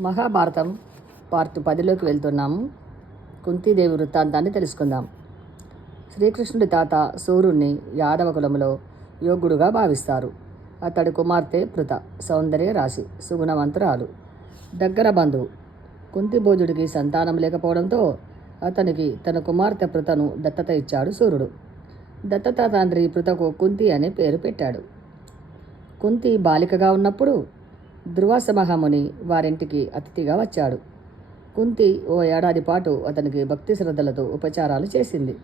Mahabharatam part పదిలోకి వెళ్తున్నాము కుంతీదేవి వృత్తాంతాన్ని తెలుసుకుందాం. శ్రీకృష్ణుడి తాత సూర్యుణ్ణి యాదవ కులంలో యోగుడుగా భావిస్తారు. అతడి కుమార్తె పృత సౌందర్య రాశి సుగుణవంతురాలు. దగ్గర బంధువు. కుంతిభోజుడికి సంతానం లేకపోవడంతో అతనికి తన కుమార్తె పృతను దత్తత ఇచ్చాడు సూర్యుడు. దత్తత తండ్రి పృతకు కుంతి అనే పేరు పెట్టాడు. కుంతి బాలికగా ఉన్నప్పుడు దుర్వాస మహాముని వారింటికి అతిథిగా వచ్చాడు. కుంతి ఓ ఏడాది పాటు అతనికి భక్తి శ్రద్ధలతో ఉపచారాలు చేసింది.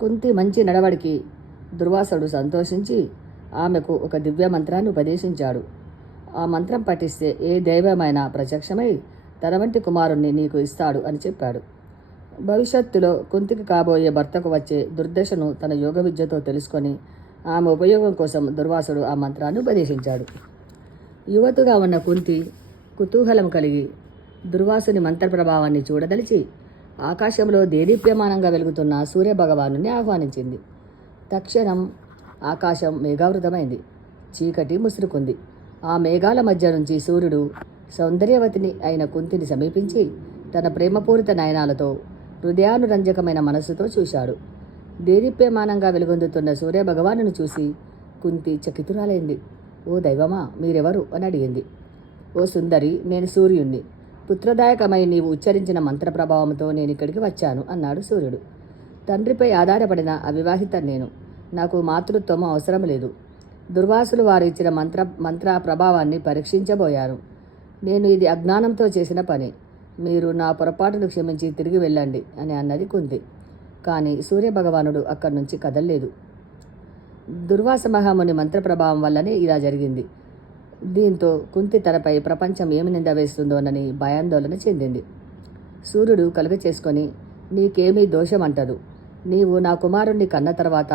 కుంతి మంచి నడవడికి దుర్వాసుడు సంతోషించి ఆమెకు ఒక దివ్య మంత్రాన్ని ఉపదేశించాడు. ఆ మంత్రం పఠిస్తే ఏ దైవమైనా ప్రత్యక్షమై తన వంటి కుమారుణ్ణి నీకు ఇస్తాడు అని చెప్పాడు. భవిష్యత్తులో కుంతికి కాబోయే భర్తకు వచ్చే దుర్దశను తన యోగ విద్యతో తెలుసుకొని ఆమె ఉపయోగం కోసం దుర్వాసుడు ఆ మంత్రాన్ని ఉపదేశించాడు. యువతుగా ఉన్న కుంతి కుతూహలం కలిగి దుర్వాసుని మంత్రప్రభావాన్ని చూడదలిచి ఆకాశంలో దేదీప్యమానంగా వెలుగుతున్న సూర్యభగవాను ఆహ్వానించింది. తక్షణం ఆకాశం మేఘావృతమైంది. చీకటి ముసురుకుంది. ఆ మేఘాల మధ్య నుంచి సూర్యుడు సౌందర్యవతిని అయిన కుంతిని సమీపించి తన ప్రేమపూరిత నయనాలతో హృదయానురంజకమైన మనస్సుతో చూశాడు. దేదీప్యమానంగా వెలుగొందుతున్న సూర్యభగవాను చూసి కుంతి చకితురాలైంది. ఓ దైవమా మీరెవరు? అని అడిగింది. ఓ సుందరి నేను సూర్యుణ్ణి. పుత్రదాయకమై నీవు ఉచ్చరించిన మంత్ర ప్రభావంతో నేను ఇక్కడికి వచ్చాను అన్నాడు సూర్యుడు. తండ్రిపై ఆధారపడిన అవివాహిత నేను. నాకు మాతృత్వం అవసరం లేదు. దుర్వాసులు వారు ఇచ్చిన మంత్ర మంత్ర ప్రభావాన్ని పరీక్షించబోయాను నేను ఇది అజ్ఞానంతో చేసిన పని. మీరు నా పొరపాటును క్షమించి తిరిగి వెళ్ళండి అని అన్నది కుంది. కానీ సూర్యభగవానుడు అక్కడి నుంచి కదల్లేదు. దుర్వాస మహాముని మంత్ర ప్రభావం వల్లనే ఇలా జరిగింది. దీంతో కుంతి తనపై ప్రపంచం ఏమి నింద వేస్తుందోనని భయాందోళన చెందింది. సూర్యుడు కలుగ చేసుకొని నీకేమీ దోషం అంటదు. నీవు నా కుమారుణ్ణి కన్న తర్వాత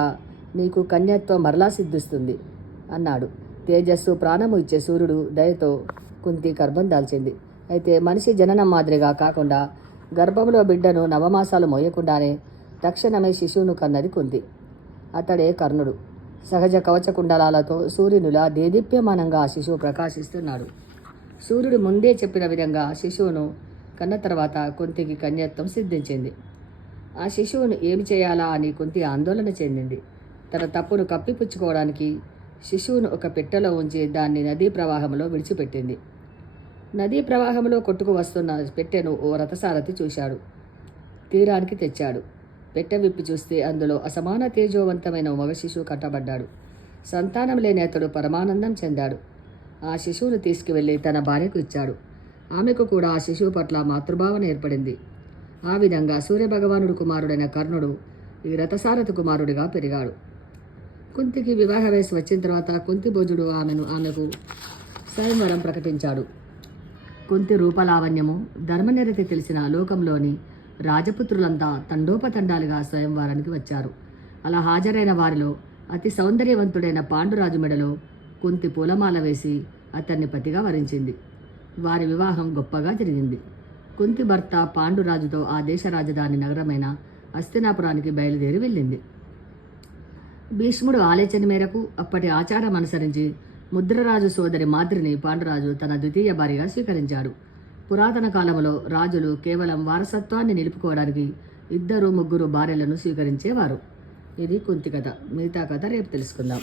నీకు కన్యత్వం మరలా సిద్ధిస్తుంది అన్నాడు. తేజస్సు ప్రాణము ఇచ్చే సూర్యుడు దయతో కుంతి గర్భం దాల్చింది. అయితే మనిషి జననం మాదిరిగా కాకుండా గర్భంలో బిడ్డను నవమాసాలు మోయకుండానే తక్షణమే శిశువును కన్నది కుంతి. అతడే కర్ణుడు. సహజ కవచ కుండలాలతో సూర్యునిలా దేదీప్యమానంగా ఆ శిశువు ప్రకాశిస్తున్నాడు. సూర్యుడు ముందే చెప్పిన విధంగా శిశువును కన్న తర్వాత కుంతికి కన్యత్వం సిద్ధించింది. ఆ శిశువును ఏమి చేయాలా అని కుంతి ఆందోళన చెందింది. తన తప్పును కప్పిపుచ్చుకోవడానికి శిశువును ఒక పెట్టెలో ఉంచి దాన్ని నదీ ప్రవాహంలో విడిచిపెట్టింది. నదీ ప్రవాహంలో కొట్టుకు వస్తున్న పెట్టెను ఓ రథసారథి చూశాడు. తీరానికి తెచ్చాడు. పెట్టె విప్పి చూస్తే అందులో అసమాన తేజోవంతమైన మగ శిశువు కట్టబడ్డాడు. సంతానం లేని అతడు పరమానందం చెందాడు. ఆ శిశువును తీసుకువెళ్ళి తన భార్యకు ఇచ్చాడు. ఆమెకు కూడా ఆ శిశువు పట్ల మాతృభావన ఏర్పడింది. ఆ విధంగా సూర్యభగవానుడు కుమారుడైన కర్ణుడు ఈ రథసారథి కుమారుడిగా పెరిగాడు. కుంతికి వివాహ వయసు వచ్చిన తర్వాత కుంతి భోజుడు ఆమెను ఆమెకు స్వయంవరం ప్రకటించాడు. కుంతి రూపలావణ్యము ధర్మనిరతి తెలిసిన లోకంలోని రాజపుత్రులంతా తండోపతండాలుగా స్వయంవారానికి వచ్చారు. అలా హాజరైన వారిలో అతి సౌందర్యవంతుడైన పాండురాజు మెడలో కుంతి పూలమాల వేసి అతన్ని పతిగా వరించింది. వారి వివాహం గొప్పగా జరిగింది. కుంతి భర్త పాండురాజుతో ఆ దేశ రాజధాని నగరమైన హస్తినాపురానికి బయలుదేరి వెళ్ళింది. భీష్ముడు ఆలోచన మేరకు అప్పటి ఆచారం అనుసరించి ముద్రరాజు సోదరి మాద్రిని పాండురాజు తన ద్వితీయ భార్యగా స్వీకరించాడు. పురాతన కాలంలో రాజులు కేవలం వారసత్వాన్ని నిలుపుకోవడానికి ఇద్దరు ముగ్గురు భార్యలను స్వీకరించేవారు. ఇది కుంతి కథ. మిగతా కథ రేపు తెలుసుకుందాం.